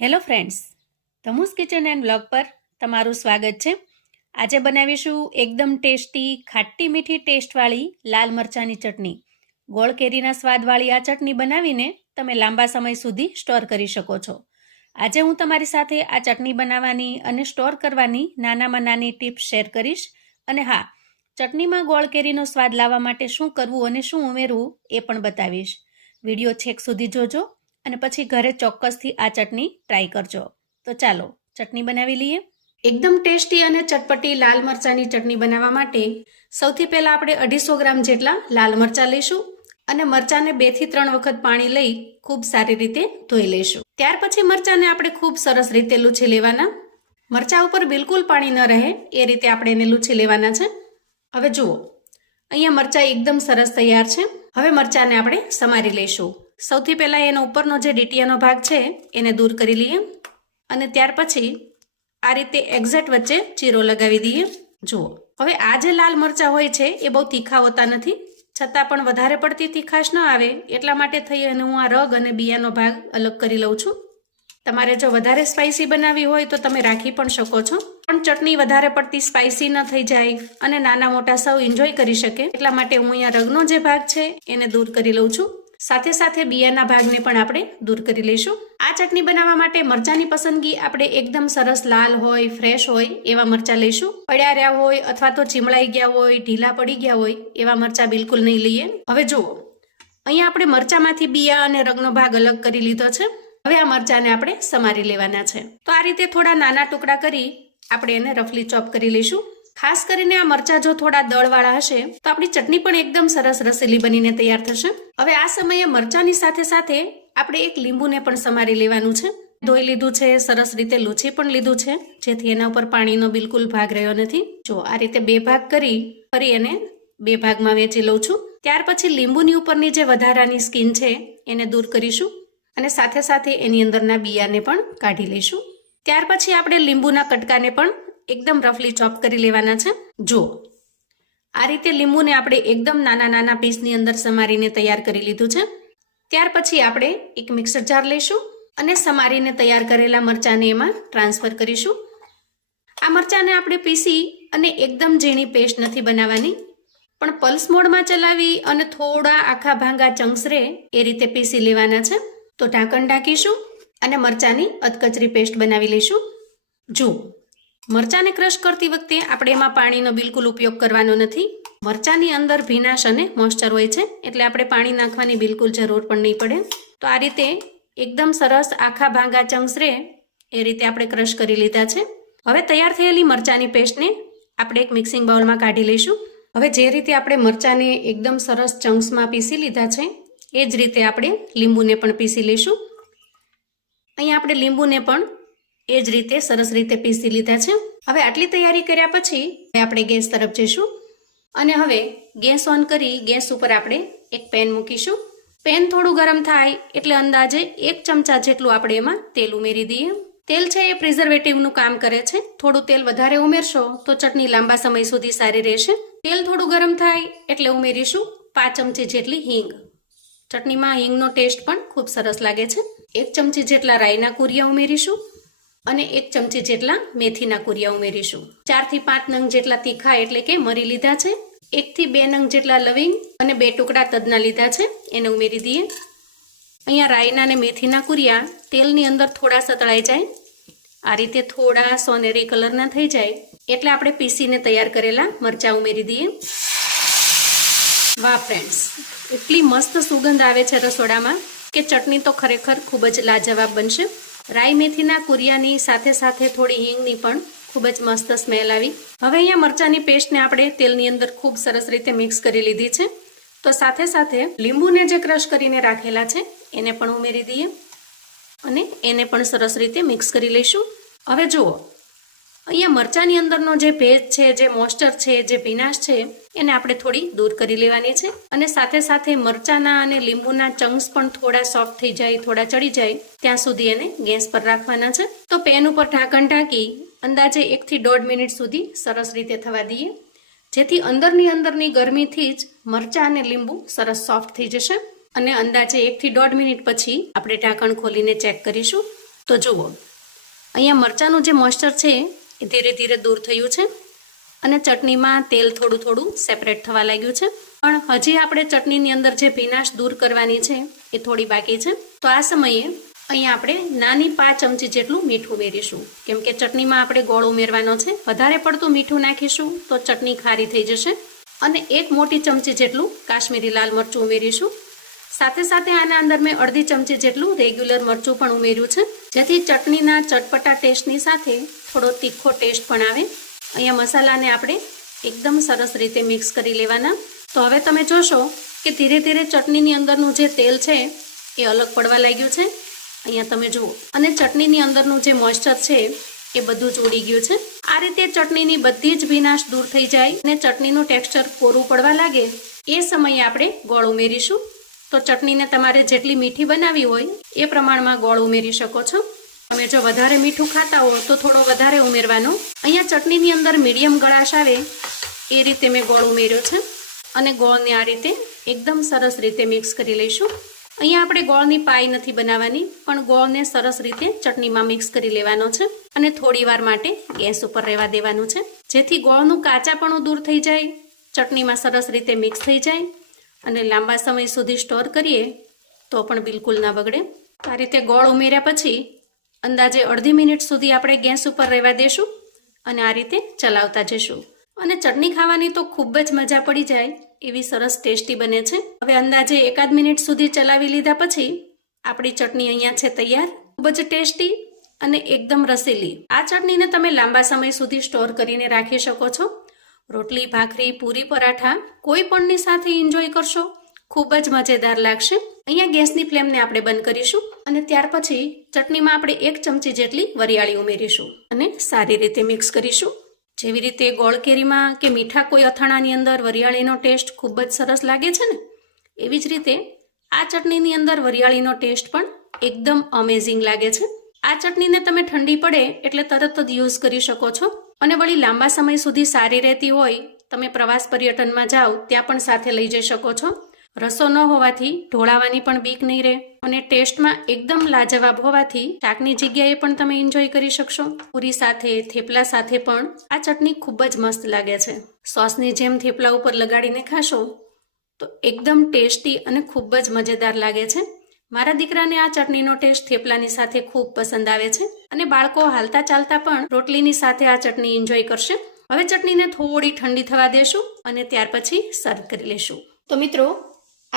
Hello friends, ધમુસ kitchen and blog પર તમારું સ્વાગત છે. આજે બનાવીશું એકદમ ટેસ્ટી ખાટી મીઠી ટેસ્ટવાળી લાલ મરચાંની ચટણી. ગોળ કેરીના સ્વાદવાળી આ ચટણી બનાવીને તમે લાંબા સમય સુધી સ્ટોર કરી શકો છો. આજે હું તમારી સાથે આ ચટણી બનાવવાની અને સ્ટોર કરવાની નાનામાં નાની ટિપ્સ શેર કરીશ. અને હા, ચટણીમાં ગોળ કેરીનો સ્વાદ લાવવા માટે શું કરવું અને શું ઉમેરવું એ પણ બતાવીશ. વિડીયો છેક સુધી જોજો અને પછી ઘરે ચોક્કસથી આ ચટણી ટ્રાય કરજો. તો ચાલો ચટણી બનાવી લઈએ. એકદમ ટેસ્ટી અને ચટપટી લાલ મરચાંની ચટણી બનાવવા માટે સૌથી પહેલાં આપણે 250 ગ્રામ જેટલા લાલ મરચાં લઈશું અને મરચાંને 2 થી 3 વખત પાણી લઈ ખૂબ સારી રીતે ધોઈ લઈશું. ત્યાર પછી મરચાંને આપણે ખૂબ સરસ રીતે લૂછી લેવાના. મરચાં ઉપર બિલકુલ પાણી ન રહે એ રીતે આપણે એને લૂછી લેવાના છે. હવે જુઓ, અહીંયા મરચાં એકદમ સરસ તૈયાર છે. હવે મરચાંને આપણે સમારી લઈશું. સૌથી પહેલાં એનો ઉપરનો જે ડીટીયાનો ભાગ છે એને દૂર કરી લઈએ અને ત્યાર પછી આ રીતે એક્ઝેક્ટ વચ્ચે ચીરો લગાવી દઈએ. જુઓ, હવે આ જે લાલ મરચાં હોય છે એ બહુ તીખા હોતા નથી, છતાં પણ વધારે પડતી તીખાશ ન આવે એટલા માટે થઈ અને હું આ રગ અને બિયાનો ભાગ અલગ કરી લઉં છું. તમારે જો વધારે સ્પાઇસી બનાવવી હોય તો તમે રાખી પણ શકો છો, પણ ચટણી વધારે પડતી સ્પાઇસી ન થઈ જાય અને નાના મોટા સૌ એન્જોય કરી શકે એટલા માટે હું અહીંયા રગનો જે ભાગ છે એને દૂર કરી લઉં છું. સાથે સાથે બિયાના ભાગને પણ આપણે દૂર કરી લઈશું. આ ચટણી બનાવવા માટે મરચાંની પસંદગી આપણે એકદમ સરસ લાલ હોય, ફ્રેશ હોય એવા મરચાં લઈશું. પડ્યા રહ્યા હોય અથવા તો ચીમળાઈ ગયા હોય, ઢીલા પડી ગયા હોય એવા મરચાં બિલકુલ નહીં લઈએ. હવે જુઓ, અહીંયા આપણે મરચાંમાંથી બિયા અને રગનો ભાગ અલગ કરી લીધો છે. હવે આ મરચાંને આપણે સમારી લેવાના છે. તો આ રીતે થોડા નાના ટુકડા કરી આપણે એને રફલી ચોપ કરી લઈશું. ખાસ કરીને આ મરચાં જો થોડા દળવાળા હશે તો આપણી ચટણી પણ એકદમ સરસ રસેલી બનીને તૈયાર થશે. હવે આ સમયે મરચાંની સાથે સાથે આપણે એક લીંબુને પણ સમારી લેવાનું છે. ધોઈ લીધું છે, સરસ રીતે લૂછી પણ લીધું છે, જેથી એના ઉપર પાણીનો બિલકુલ ભાગ રહ્યો નથી. જો આ રીતે 2 ભાગ કરી ફરી એને 2 ભાગમાં વહેંચી લઉં છું. ત્યાર પછી લીંબુની ઉપરની જે વધારાની સ્કીન છે એને દૂર કરીશું અને સાથે સાથે એની અંદરના બિયાને પણ કાઢી લઈશું. ત્યાર પછી આપણે લીંબુના કટકાને પણ એકદમ રફલી ચોપ કરી લેવાના છે. જુઓ, આ રીતે લીંબુને આપણે એકદમ નાના નાના પીસની અંદર સમારીને તૈયાર કરી લીધું છે. ત્યાર પછી આપણે એક મિક્સર જાર લઈશું અને સમારીને તૈયાર કરેલા મરચાંને એમાં ટ્રાન્સફર કરીશું. આ મરચાંને આપણે પીસી અને એકદમ ઝીણી પેસ્ટ નથી બનાવવાની, પણ પલ્સ મોડમાં ચલાવી અને થોડા આખા ભાંગા ચંક્સ રહે એ રીતે પીસી લેવાના છે. તો ઢાંકણ ઢાંકીશું અને મરચાંની અધકચરી પેસ્ટ બનાવી લઈશું. જુઓ, મરચાંને ક્રશ કરતી વખતે આપણે એમાં પાણીનો બિલકુલ ઉપયોગ કરવાનો નથી. મરચાંની અંદર ભીનાશ અને મોઇસ્ચર હોય છે એટલે આપણે પાણી નાખવાની બિલકુલ જરૂર પણ નહીં પડે. તો આ રીતે એકદમ સરસ આખા ભાંગા ચંક્સ રહે એ રીતે આપણે ક્રશ કરી લીધા છે. હવે તૈયાર થયેલી મરચાંની પેસ્ટને આપણે એક મિક્સિંગ બાઉલમાં કાઢી લઈશું. હવે જે રીતે આપણે મરચાંને એકદમ સરસ ચંક્સમાં પીસી લીધા છે એ જ રીતે આપણે લીંબુને પણ પીસી લઈશું. અહીંયા આપણે લીંબુને પણ એ જ રીતે સરસ રીતે પીસી લીધા છે. હવે આટલી તૈયારી કર્યા પછી આપણે ગેસ તરફ જઈશું અને હવે ગેસ ઓન કરી ગેસ ઉપર આપણે એક પેન મૂકીશું. પેન થોડું ગરમ થાય એટલે અંદાજે 1 ચમચા જેટલું આપણે એમાં તેલ ઉમેરી દઈએ. તેલ છે એ પ્રિઝર્વેટિવનું કામ કરે છે. થોડું તેલ વધારે ઉમેરશો તો ચટણી લાંબા સમય સુધી સારી રહેશે. તેલ થોડું ગરમ થાય એટલે ઉમેરીશું 5 ચમચી જેટલી હિંગ. ચટણીમાં હિંગનો ટેસ્ટ પણ ખૂબ સરસ લાગે છે. 1 ચમચી જેટલા રાઈના કુરિયા ઉમેરીશું અને 1 ચમચી જેટલા મેથીના કુરિયા ઉમેરીશું. 4 થી 5 નંગ જેટલા તીખા એટલે કે મરી લીધા છે. 1 થી 2 નંગ જેટલા લવિંગ અને 2 ટુકડા તજના લીધા છે, એને ઉમેરી દઈએ. અહીંયા રાઈના અને મેથીના કુરિયા તેલની અંદર થોડા સતળાઈ જાય, આ રીતે થોડા સોનેરી કલરના થઈ જાય એટલે આપણે પીસીને તૈયાર કરેલા મરચાં ઉમેરી દઈએ. વાહ ફ્રેન્ડ્સ, એટલી મસ્ત સુગંધ આવે છે રસોડામાં કે ચટણી તો ખરેખર ખૂબ જ લાજવાબ બનશે. રાઈ મેથીના કુરિયાની સાથે સાથે થોડી હિંગની પણ ખૂબ જ મસ્ત સ્મેલ આવી. હવે અહીંયા મરચાંની પેસ્ટને આપણે તેલની અંદર ખૂબ સરસ રીતે મિક્સ કરી લીધી છે. તો સાથે સાથે લીંબુને જે ક્રશ કરીને રાખેલા છે એને પણ ઉમેરી દઈએ અને એને પણ સરસ રીતે મિક્સ કરી લઈશું. હવે જુઓ, અહીંયા મરચાંની અંદરનો જે ભેજ છે, જે મોઇસ્ચર છે, જે ભીનાશ છે એને આપણે થોડી દૂર કરી લેવાની છે અને સાથે સાથે મરચાંના અને લીંબુના ચંક્સ પણ થોડા સોફ્ટ થઈ જાય, થોડા ચડી જાય ત્યાં સુધી એને ગેસ પર રાખવાના છે. તો પેન ઉપર ઢાંકણ ઢાંકી અંદાજે 1 થી 1.5 મિનિટ સુધી સરસ રીતે થવા દઈએ, જેથી અંદરની ગરમીથી જ મરચાં અને લીંબુ સરસ સોફ્ટ થઈ જશે. અને અંદાજે 1 થી 1.5 મિનિટ પછી આપણે ઢાંકણ ખોલીને ચેક કરીશું. તો જુઓ, અહીંયા મરચાંનું જે મોઇસ્ચર છે એ ધીરે ધીરે દૂર થયું છે અને ચટણીમાં તેલ થોડું થોડું સેપરેટ થવા લાગ્યું છે. પણ હજી આપણે ચટણીની અંદર જે ભીનાશ દૂર કરવાની છે એ થોડી બાકી છે. તો આ સમયે અહીંયા આપણે નાની 5 ચમચી જેટલું મીઠું ઉમેરીશું, કેમ કે ચટણીમાં આપણે ગોળ ઉમેરવાનો છે. વધારે પડતું મીઠું નાખીશું તો ચટણી ખારી થઈ જશે. અને 1 મોટી ચમચી જેટલું કાશ્મીરી લાલ મરચું ઉમેરીશું. સાથે સાથે આના અંદર મેં અડધી ચમચી જેટલું રેગ્યુલર મરચું પણ ઉમેર્યું છે, જેથી ચટણીના ચટપટા ટેસ્ટની સાથે થોડો તીખો ટેસ્ટ પણ આવે. અહીંયા મસાલાને આપણે એકદમ સરસ રીતે મિક્સ કરી લેવાના. તો હવે તમે જોશો કે ધીરે ધીરે ચટણીની અંદરનું જે તેલ છે એ અલગ પડવા લાગ્યું છે. અહીંયા તમે જુઓ, અને ચટણીની અંદરનું જે મોઇસ્ચર છે એ બધું જ ઉડી ગયું છે. આ રીતે ચટણીની બધી જ ભીનાશ દૂર થઈ જાય અને ચટણીનું ટેક્સચર કોરું પડવા લાગે એ સમયે આપણે ગોળ ઉમેરીશું. તો ચટણીને તમારે જેટલી મીઠી બનાવી હોય એ પ્રમાણમાં ગોળ ઉમેરી શકો છો. તમે જો વધારે મીઠું ખાતા હો તો થોડો વધારે ઉમેરવાનો. અહીંયા ચટણીની અંદર મીડિયમ ગળાશ આવે એ રીતે મેં ગોળ ઉમેર્યો છે અને ગોળને આ રીતે એકદમ સરસ રીતે મિક્સ કરી લઈશું. અહીંયા આપણે ગોળની પાઈ નથી બનાવવાની, પણ ગોળને સરસ રીતે ચટણીમાં મિક્સ કરી લેવાનો છે અને થોડી વાર માટે ગેસ ઉપર રહેવા દેવાનું છે, જેથી ગોળનું કાચાપણું દૂર થઈ જાય, ચટણીમાં સરસ રીતે મિક્સ થઈ જાય અને લાંબા સમય સુધી સ્ટોર કરીએ તો પણ બિલકુલ ના બગડે. આ રીતે ગોળ ઉમેર્યા પછી અંદાજે અડધી મિનિટ સુધી આપણે ગેસ ઉપર રહેવા દેશું અને આ રીતે ચલાવતા જઈશું. અને ચટણી ખાવાની તો ખૂબ જ મજા પડી જાય એવી સરસ ટેસ્ટી બને છે. હવે અંદાજે 1 મિનિટ સુધી ચલાવી લીધા પછી આપણી ચટણી અહીંયા છે તૈયાર. ખૂબ જ ટેસ્ટી અને એકદમ રસીલી. આ ચટણીને તમે લાંબા સમય સુધી સ્ટોર કરીને રાખી શકો છો. રોટલી, ભાખરી, પૂરી, પરાઠા કોઈ પણની સાથે એન્જોય કરશો. ખૂબ જ મજેદાર લાગશે. અહીંયા ગેસની ફ્લેમને આપણે બંધ કરીશું અને ત્યાર પછી ચટણીમાં આપણે 1 ચમચી જેટલી વરિયાળી ઉમેરીશું અને સારી રીતે મિક્સ કરીશું. જેવી રીતે ગોળ કેરીમાં કે મીઠા કોઈ અથાણાની અંદર વરિયાળીનો ટેસ્ટ ખૂબ જ સરસ લાગે છે ને, એવી જ રીતે આ ચટણીની અંદર વરિયાળીનો ટેસ્ટ પણ એકદમ અમેઝિંગ લાગે છે. આ ચટણીને તમે ઠંડી પડે એટલે તરત જ યુઝ કરી શકો છો અને વળી લાંબા સમય સુધી સારી રહેતી હોય, તમે પ્રવાસ પર્યટનમાં જાઓ ત્યાં પણ સાથે લઈ જઈ શકો છો. રસો ન હોવાથી ઢોળાવાની પણ બીક નહીં રહે અને ટેસ્ટમાં એકદમ લાજવાબ હોવાથી શાકની જગ્યાએ પણ તમે એન્જોય કરી શકશો. પૂરી સાથે, થેપલા સાથે પણ આ ચટણી ખૂબ જ મસ્ત લાગે છે. સોસની જેમ થેપલા ઉપર લગાડીને ખાશો તો એકદમ ટેસ્ટી અને ખૂબ જ મજેદાર લાગે છે. મારા દીકરાને આ ચટણીનો ટેસ્ટ થેપલાની સાથે ખૂબ પસંદ આવે છે અને બાળકો હાલતા ચાલતા પણ રોટલીની સાથે આ ચટણી એન્જોય કરશે. હવે ચટણીને થોડી ઠંડી થવા દેશું અને ત્યાર પછી સર્વ કરી લેશું. તો મિત્રો,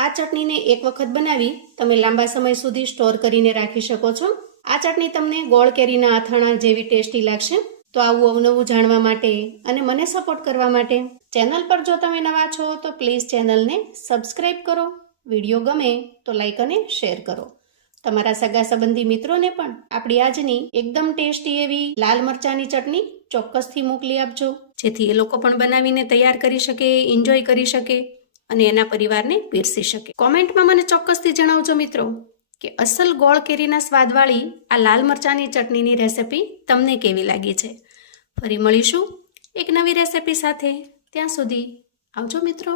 આ ચટણીને એક વખત બનાવી તમે લાંબા સમય સુધી સ્ટોર કરીને રાખી શકો છો. આ ચટણી તમને ગોળ કેરીના અથાણા જેવી ટેસ્ટી લાગશે. તો આવું અવનવું જાણવા માટે અને મને સપોર્ટ કરવા માટે ચેનલ પર જો તમે નવા છો તો પ્લીઝ ચેનલને સબસ્ક્રાઈબ કરો. વિડીયો ગમે તો લાઈક અને શેર કરો. તમારા સગા સંબંધી મિત્રોને પણ આપણી આજની એકદમ ટેસ્ટી એવી લાલ મરચાંની ચટણી ચોક્કસથી મોકલી આપજો, જેથી એ લોકો પણ બનાવીને તૈયાર કરી શકે, એન્જોય કરી શકે અને એના પરિવારને પીરસી શકે. કોમેન્ટમાં મને ચોક્કસથી જણાવજો મિત્રો કે અસલ ગોળ કેરીના સ્વાદવાળી આ લાલ મરચાંની ચટણીની રેસિપી તમને કેવી લાગી છે. ફરી મળીશું એક નવી રેસિપી સાથે. ત્યાં સુધી આવજો મિત્રો.